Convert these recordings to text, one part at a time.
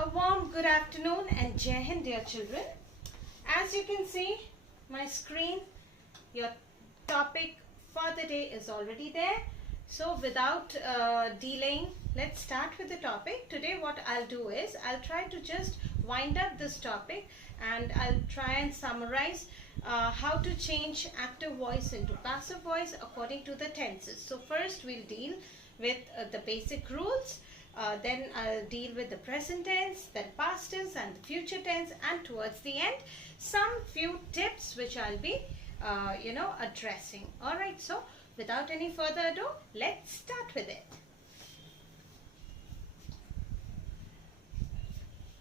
A warm good afternoon and Jai Hind, dear children. As you can see, my screen, your topic for the day is already there. So without delaying, let's start with the topic. Today what I'll do is, I'll try to just wind up this topic and I'll try and summarize how to change active voice into passive voice according to the tenses. So first we'll deal with the basic rules. Then I'll deal with the present tense, then past tense and the future tense, and towards the end some few tips which I'll be addressing. Alright, so without any further ado, let's start with it.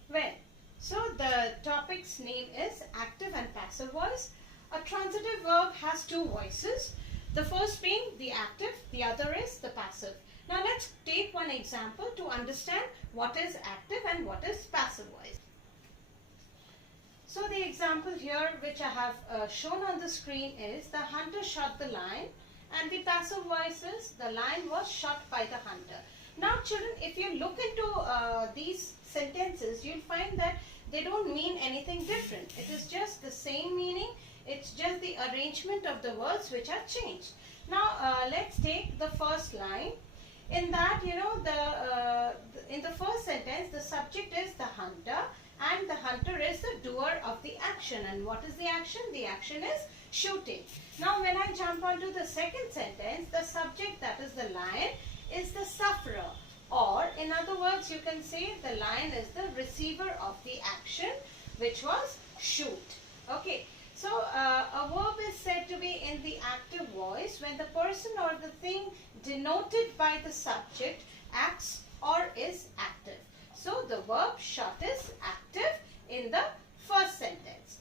Well, so the topic's name is active and passive voice. A transitive verb has two voices, the first being the active, the other is the passive. Now let's take one example to understand what is active and what is passive voice. So the example here which I have shown on the screen is the hunter shot the lion, and the passive voice is the lion was shot by the hunter. Now children, if you look into these sentences, you'll find that they don't mean anything different. It is just the same meaning. It's just the arrangement of the words which are changed. Now let's take the first line. In that, in the first sentence, the subject is the hunter and the hunter is the doer of the action. And what is the action? The action is shooting. Now, when I jump onto the second sentence, the subject, that is the lion, is the sufferer. Or, in other words, you can say the lion is the receiver of the action, which was shoot. Okay. So, a verb is said to be in the active voice when the person or the thing denoted by the subject acts or is active. So, the verb shot is active in the first sentence.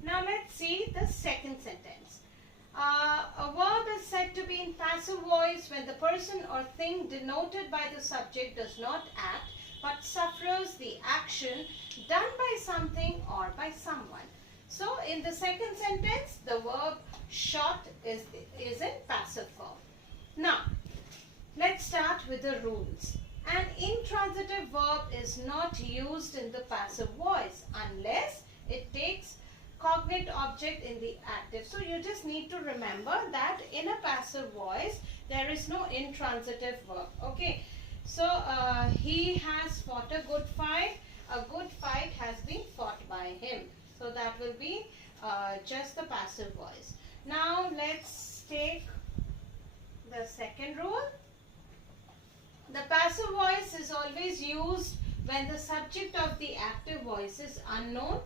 Now, let's see the second sentence. A verb is said to be in passive voice when the person or thing denoted by the subject does not act but suffers the action done by something or by someone. So, in the second sentence, the verb shot is in passive form. Now, let's start with the rules. An intransitive verb is not used in the passive voice unless it takes cognate object in the active. So, you just need to remember that in a passive voice, there is no intransitive verb. Okay. So, he has fought a good fight. A good fight has been fought by him. So, that will be just the passive voice. Now, let's take the second rule. The passive voice is always used when the subject of the active voice is unknown,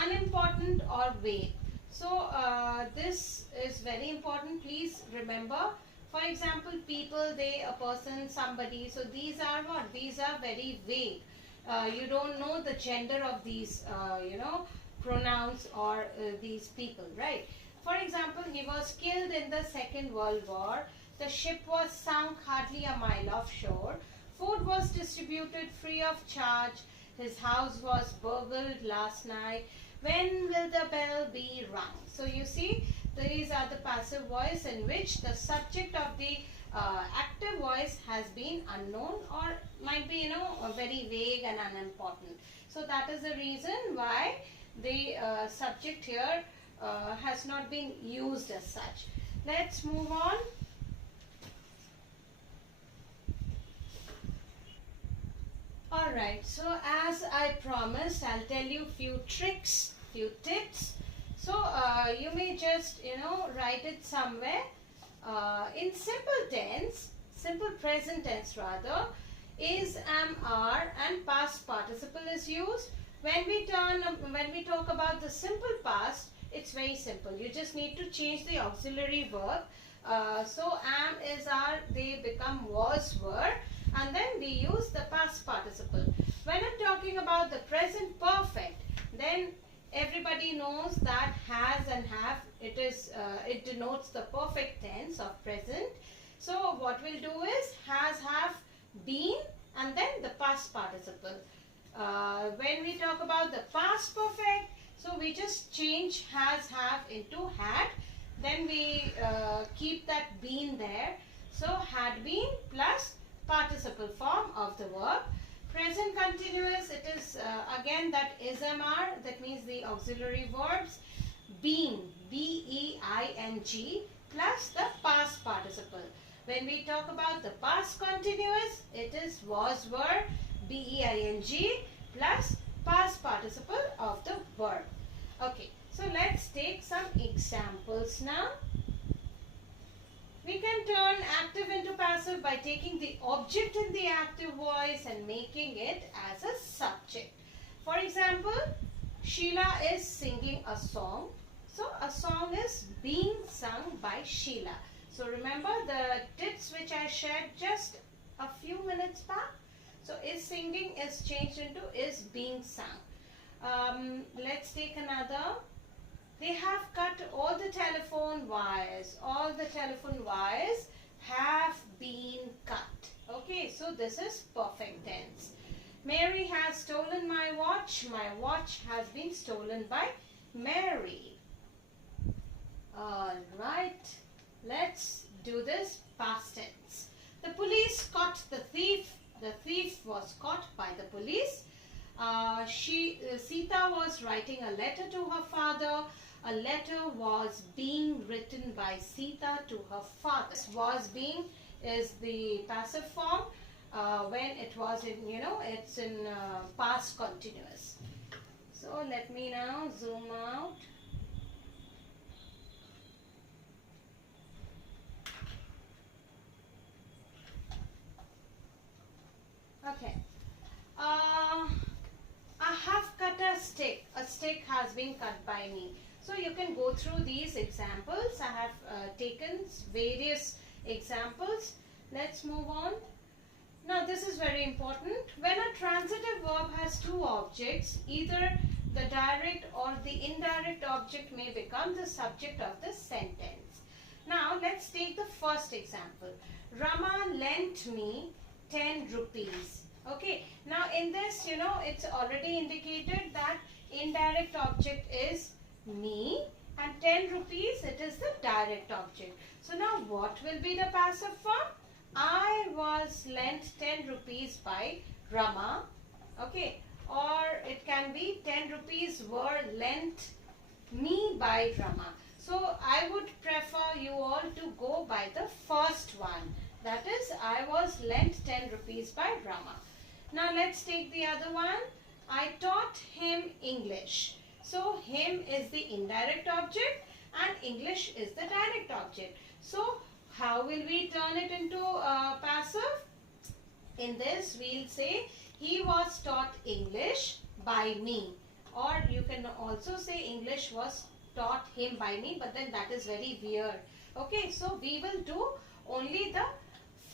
unimportant or vague. So, this is very important. Please remember. For example, people, they, a person, somebody. So, these are what? These are very vague. You don't know the gender of these, pronouns or these people, right? For example, he was killed in the Second World War. The ship was sunk hardly a mile offshore. Food was distributed free of charge. His house was burgled last night. When will the bell be rung? So, you see, these are the passive voice in which the subject of the active voice has been unknown or might be, very vague and unimportant. So, that is the reason why the subject here has not been used as such. Let's move on. Alright, so as I promised, I'll tell you few tricks, few tips. So, you may just, write it somewhere. In simple tense, simple present tense rather, is, am, are and past participle is used. When we talk about the simple past, it's very simple. You just need to change the auxiliary verb. So, am, is, are, they become was, were, and then we use the past participle. When I'm talking about the present perfect, then everybody knows that has and have, it denotes the perfect tense of present. So, what we'll do is has, have, been, and then the past participle. When we talk about the past perfect, so we just change has, have into had. Then we keep that been there. So, had been plus participle form of the verb. Present continuous, it is again that is-mr, that means the auxiliary verbs being, B-E-I-N-G, plus the past participle. When we talk about the past continuous, it is was, were, B-E-I-N-G, plus past participle of the verb. Okay, so let's take some examples now. We can turn active into passive by taking the object in the active voice and making it as a subject. For example, Sheila is singing a song. So a song is being sung by Sheila. So remember the tips which I shared just a few minutes back. So is singing is changed into is being sung. Let's take another. They have cut all the telephone wires. All the telephone wires have been cut. Okay, so this is perfect tense. Mary has stolen my watch. My watch has been stolen by Mary. Alright, let's do this past tense. The police caught the thief. The thief was caught by the police. Sita was writing a letter to her father. A letter was being written by Sita to her father. Was being is the passive form when it was in, it's in past continuous. So let me now zoom out. Okay. I have cut a stick. A stick has been cut by me. So you can go through these examples. I have taken various examples. Let's move on. Now this is very important. When a transitive verb has two objects, either the direct or the indirect object may become the subject of the sentence. Now let's take the first example. Rama lent me 10 rupees. Okay. Now in this, it's already indicated that indirect object is me and 10 rupees, it is the direct object. So now what will be the passive form? I was lent 10 rupees by Rama. Okay. Or it can be 10 rupees were lent me by Rama. So I would prefer you all to go by the first one. That is, I was lent 10 rupees by Rama. Now let's take the other one. I taught him English. So him is the indirect object and English is the direct object. So how will we turn it into passive? In this we'll say he was taught English by me. Or you can also say English was taught him by me, but then that is very weird. Okay, so we will do only the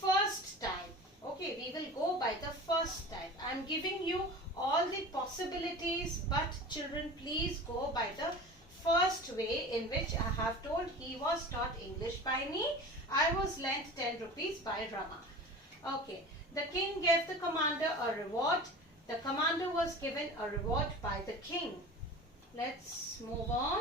first type. Okay, we will go by the first type. I am giving you all the possibilities, but children, please go by the first way in which I have told he was taught English by me. I was lent 10 rupees by Rama. Okay, the king gave the commander a reward. The commander was given a reward by the king. Let's move on.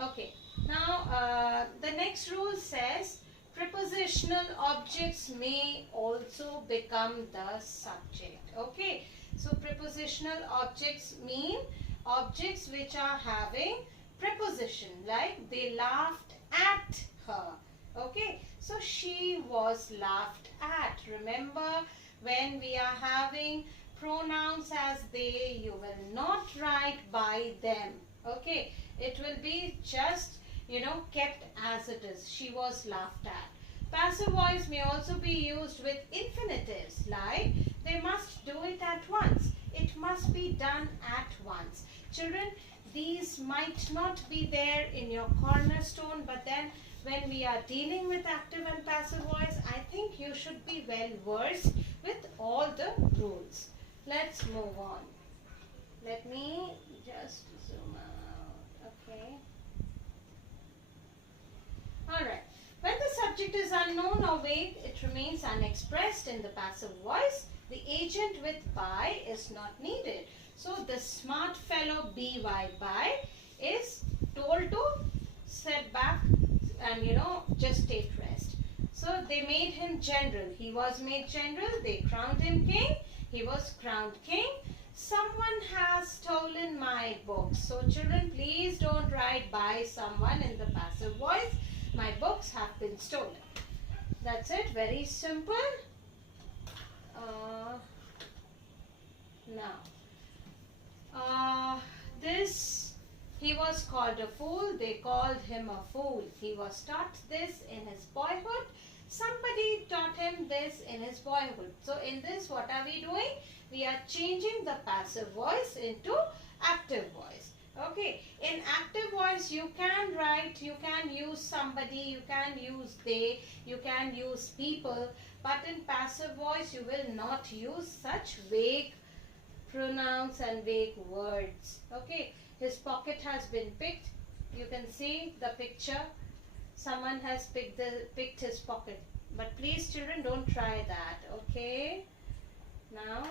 Okay, now the next rule says prepositional objects may also become the subject. Okay, so prepositional objects mean objects which are having preposition, like they laughed at her. Okay, so she was laughed at. Remember, when we are having pronouns as they, you will not write by them. Okay, it will be just kept as it is. She was laughed at. Passive voice may also be used with infinitives, like they must do it at once. It must be done at once. Children, these might not be there in your cornerstone, but then when we are dealing with active and passive voice, I think you should be well versed with all the rules. Let's move on. Let me just zoom out. Okay. Alright. When the subject is unknown or vague, it remains unexpressed in the passive voice. The agent with by is not needed. So the smart fellow by is told to set back and just take rest. So they made him general. He was made general. They crowned him king. He was crowned king. Someone has stolen my books. So children, please don't write by someone in the passive voice. My books have been stolen. That's it. Very simple. This, he was called a fool. They called him a fool. He was taught this in his boyhood. Somebody taught him this in his boyhood. So in this, what are we doing? We are changing the passive voice into active voice. Okay, in active voice you can write, you can use somebody, you can use they, you can use people, but in passive voice you will not use such vague pronouns and vague words. Okay, his pocket has been picked. You can see the picture. Someone has picked his pocket. But please children, don't try that. Okay, now,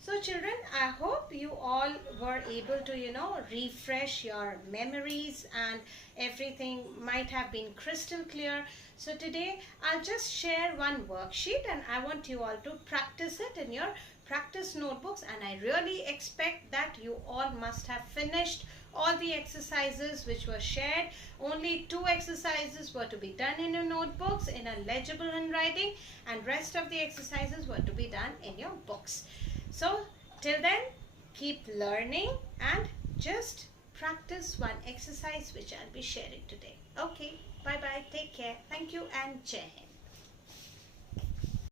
so children, I hope you all were able to, refresh your memories and everything might have been crystal clear. So today, I'll just share one worksheet and I want you all to practice it in your practice notebooks, and I really expect that you all must have finished all the exercises which were shared. Only 2 exercises were to be done in your notebooks in a legible handwriting, and rest of the exercises were to be done in your books. So till then, keep learning and just practice one exercise which I'll be sharing today. Okay, bye bye, take care, thank you and Jai Hind.